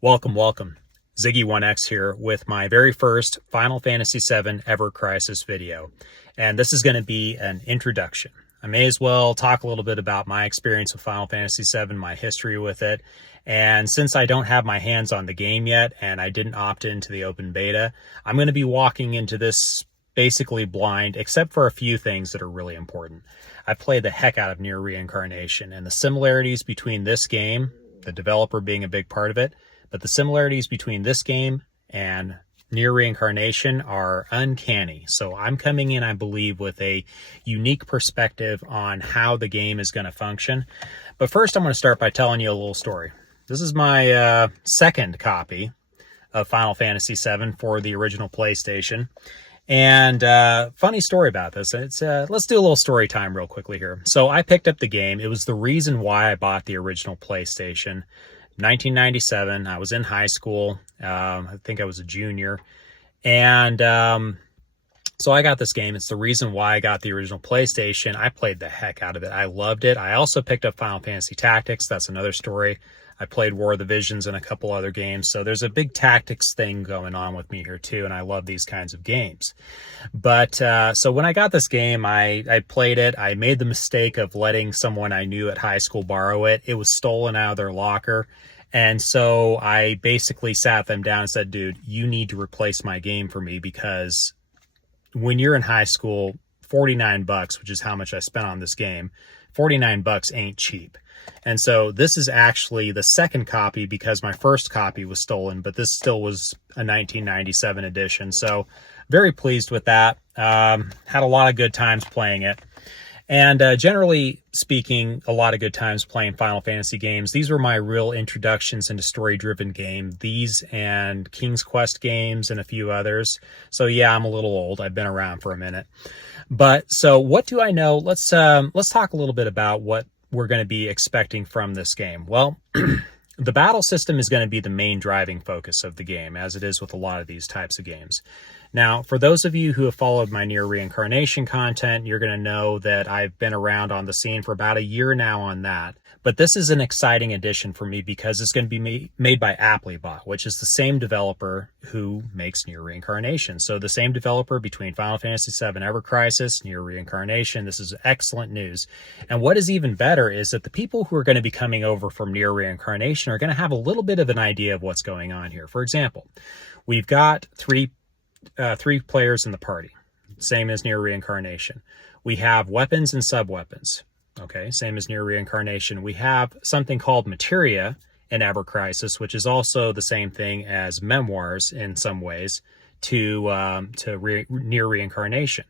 Welcome, welcome. Ziggy1x here with my very first Final Fantasy VII Ever Crisis video. And this is going to be an introduction. I may as well talk a little bit about my experience with Final Fantasy VII, my history with it. And since I don't have my hands on the game yet and I didn't opt into the open beta, I'm going to be walking into this basically blind, except for a few things that are really important. I played the heck out of NieR Reincarnation, and the similarities between this game, the developer being a big part of it, but the similarities between this game and NieR Reincarnation are uncanny. So I'm coming in, I believe, with a unique perspective on how the game is going to function. But first, I'm going to start by telling you a little story. This is my second copy of Final Fantasy VII for the original PlayStation. And funny story about this. Let's do a little story time real quickly here. So I picked up the game. It was the reason why I bought the original PlayStation. 1997, I was in high school. I think I was a junior. And so I got this game. It's the reason why I got the original PlayStation. I played the heck out of it. I loved it. I also picked up Final Fantasy Tactics. That's another story. I played War of the Visions and a couple other games. So there's a big tactics thing going on with me here too. And I love these kinds of games. But so when I got this game, I played it. I made the mistake of letting someone I knew at high school borrow it. It was stolen out of their locker. And so I basically sat them down and said, dude, you need to replace my game for me, because when you're in high school, $49, which is how much I spent on this game, $49 ain't cheap. And so this is actually the second copy, because my first copy was stolen, but this still was a 1997 edition. So very pleased with that. Had a lot of good times playing it. And generally speaking, a lot of good times playing Final Fantasy games. These were my real introductions into story-driven game. These and King's Quest games and a few others. So yeah, I'm a little old. I've been around for a minute. But so what do I know? Let's talk a little bit about what we're going to be expecting from this game. Well, the battle system is going to be the main driving focus of the game, as it is with a lot of these types of games. Now, for those of you who have followed my NieR Reincarnation content, you're going to know that I've been around on the scene for about a year now on that. But this is an exciting addition for me because it's going to be made by Applibot, which is the same developer who makes NieR Reincarnation. So the same developer between Final Fantasy VII Ever Crisis, NieR Reincarnation. This is excellent news. And what is even better is that the people who are going to be coming over from NieR Reincarnation are going to have a little bit of an idea of what's going on here. For example, we've got three players in the party, same as NieR Reincarnation. We have weapons and sub-weapons. Okay, same as NieR Reincarnation. We have something called materia in Ever Crisis, which is also the same thing as memoirs in some ways to NieR Reincarnation.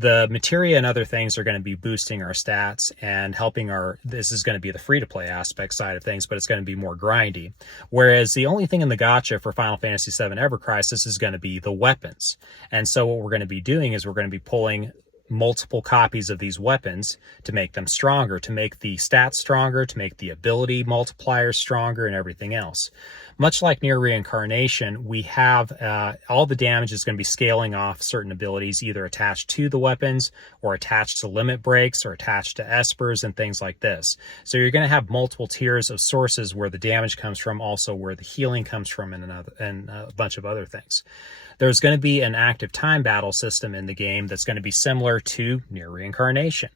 The materia and other things are going to be boosting our stats and helping this is going to be the free-to-play aspect side of things, but it's going to be more grindy. Whereas the only thing in the gacha for Final Fantasy VII Ever Crisis is going to be the weapons. And so what we're going to be doing is we're going to be pulling multiple copies of these weapons to make them stronger, to make the stats stronger, to make the ability multipliers stronger, and everything else. Much like NieR Reincarnation, we have all the damage is going to be scaling off certain abilities, either attached to the weapons or attached to limit breaks or attached to espers and things like this. So you're going to have multiple tiers of sources where the damage comes from, also where the healing comes from, and a bunch of other things. There's going to be an active time battle system in the game that's going to be similar to NieR Reincarnation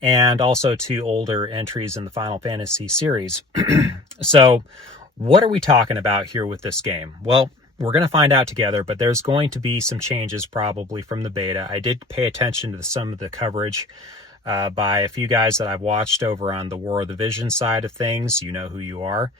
and also to older entries in the Final Fantasy series. So what are we talking about here with this game? Well, we're going to find out together, but there's going to be some changes probably from the beta. I did pay attention to some of the coverage by a few guys that I've watched over on the War of the Visions side of things. You know who you are.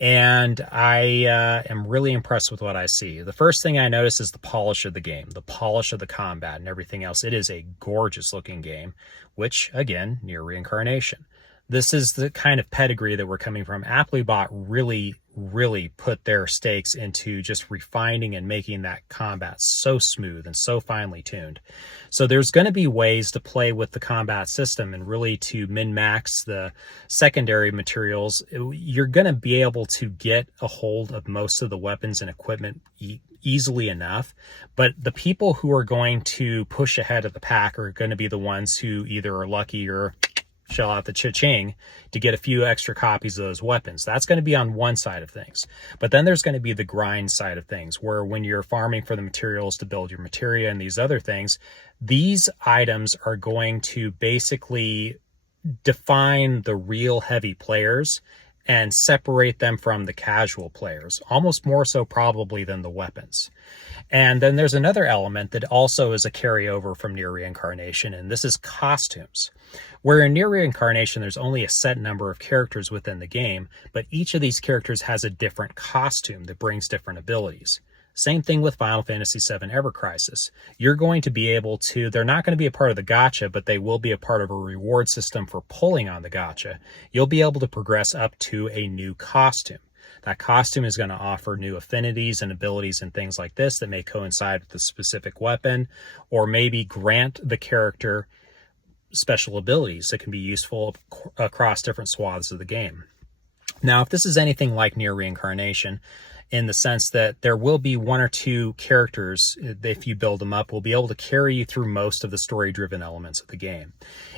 And I am really impressed with what I see. The first thing I notice is the polish of the game, the polish of the combat and everything else. It is a gorgeous looking game, which, again, NieR Reincarnation. This is the kind of pedigree that we're coming from. Applibot really put their stakes into just refining and making that combat so smooth and so finely tuned. So there's going to be ways to play with the combat system and really to min-max the secondary materials. You're going to be able to get a hold of most of the weapons and equipment easily enough, but the people who are going to push ahead of the pack are going to be the ones who either are lucky or shell out the cha-ching to get a few extra copies of those weapons. That's going to be on one side of things. But then there's going to be the grind side of things, where when you're farming for the materials to build your materia and these other things, these items are going to basically define the real heavy players and separate them from the casual players, almost more so probably than the weapons. And then there's another element that also is a carryover from NieR Reincarnation, and this is costumes. Where in NieR Reincarnation, there's only a set number of characters within the game, but each of these characters has a different costume that brings different abilities. Same thing with Final Fantasy VII Ever Crisis. You're going to be able to, they're not going to be a part of the gacha, but they will be a part of a reward system for pulling on the gacha. You'll be able to progress up to a new costume. That costume is going to offer new affinities and abilities and things like this that may coincide with the specific weapon, or maybe grant the character special abilities that can be useful across different swaths of the game. Now, if this is anything like NieR Reincarnation, in the sense that there will be one or two characters, if you build them up, will be able to carry you through most of the story-driven elements of the game.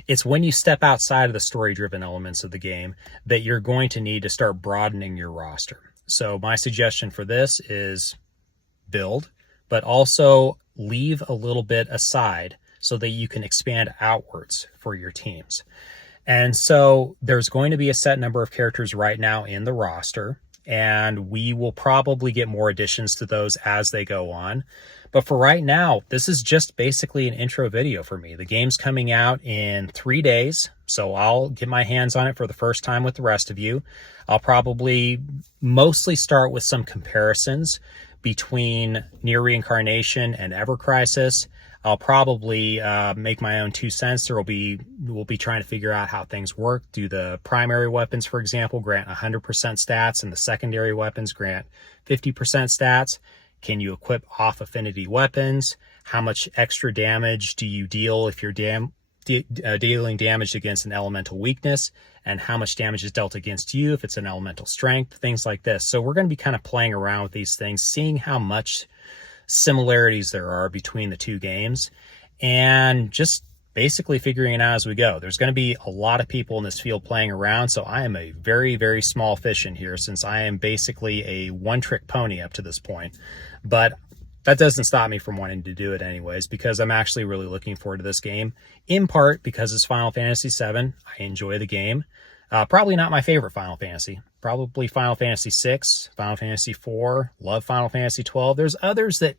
It's when you step outside of the story-driven elements of the game that you're going to need to start broadening your roster. So my suggestion for this is build, but also leave a little bit aside so that you can expand outwards for your teams. And so there's going to be a set number of characters right now in the roster, and we will probably get more additions to those as they go on. But for right now, this is just basically an intro video for me. The game's coming out in 3 days, so I'll get my hands on it for the first time with the rest of you. I'll probably mostly start with some comparisons between NieR Reincarnation and Ever Crisis. I'll probably make my own 2 cents. We'll be trying to figure out how things work. Do the primary weapons, for example, grant 100% stats, and the secondary weapons grant 50% stats? Can you equip off affinity weapons? How much extra damage do you deal if you're dealing damage against an elemental weakness? And how much damage is dealt against you if it's an elemental strength? Things like this. So we're going to be kind of playing around with these things, seeing how much similarities there are between the two games, and just basically figuring it out as we go. There's going to be a lot of people in this field playing around, so I am a very, very small fish in here, since I am basically a one-trick pony up to this point. But that doesn't stop me from wanting to do it anyways, because I'm actually really looking forward to this game, in part because it's Final Fantasy VII. I enjoy the game. Probably not my favorite Final Fantasy. Probably Final Fantasy VI, Final Fantasy IV, love Final Fantasy XII. There's others that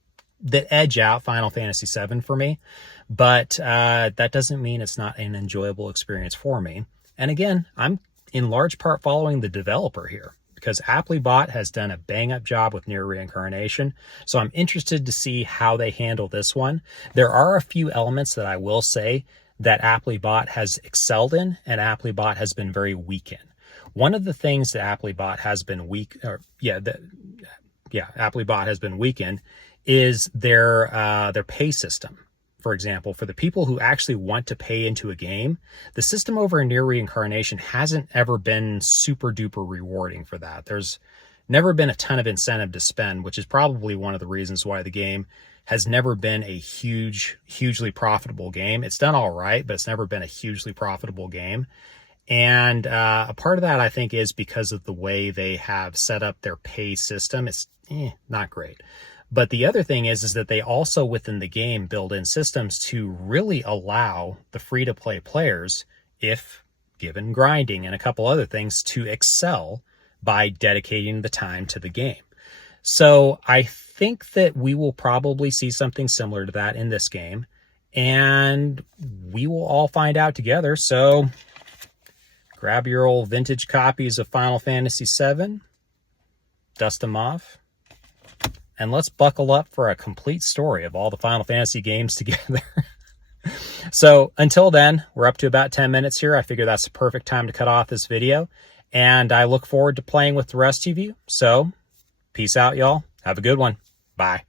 edge out Final Fantasy VII for me, but that doesn't mean it's not an enjoyable experience for me. And again, I'm in large part following the developer here, because Applibot has done a bang-up job with NieR Reincarnation, so I'm interested to see how they handle this one. There are a few elements that I will say that Applibot has excelled in, and Applibot has been very weak in. One of the things that Applibot has been Applibot has been weak in is their pay system. For example, for the people who actually want to pay into a game, the system over in NieR Reincarnation hasn't ever been super duper rewarding for that. There's never been a ton of incentive to spend, which is probably one of the reasons why the game has never been a hugely profitable game. It's done all right, but it's never been a hugely profitable game. And a part of that, I think, is because of the way they have set up their pay system. It's not great. But the other thing is that they also within the game build in systems to really allow the free-to-play players, if given grinding and a couple other things, to excel by dedicating the time to the game. So I think that we will probably see something similar to that in this game, and we will all find out together. So grab your old vintage copies of Final Fantasy VII, dust them off, and let's buckle up for a complete story of all the Final Fantasy games together. So until then, we're up to about 10 minutes here. I figure that's the perfect time to cut off this video, and I look forward to playing with the rest of you. So peace out, y'all. Have a good one. Bye.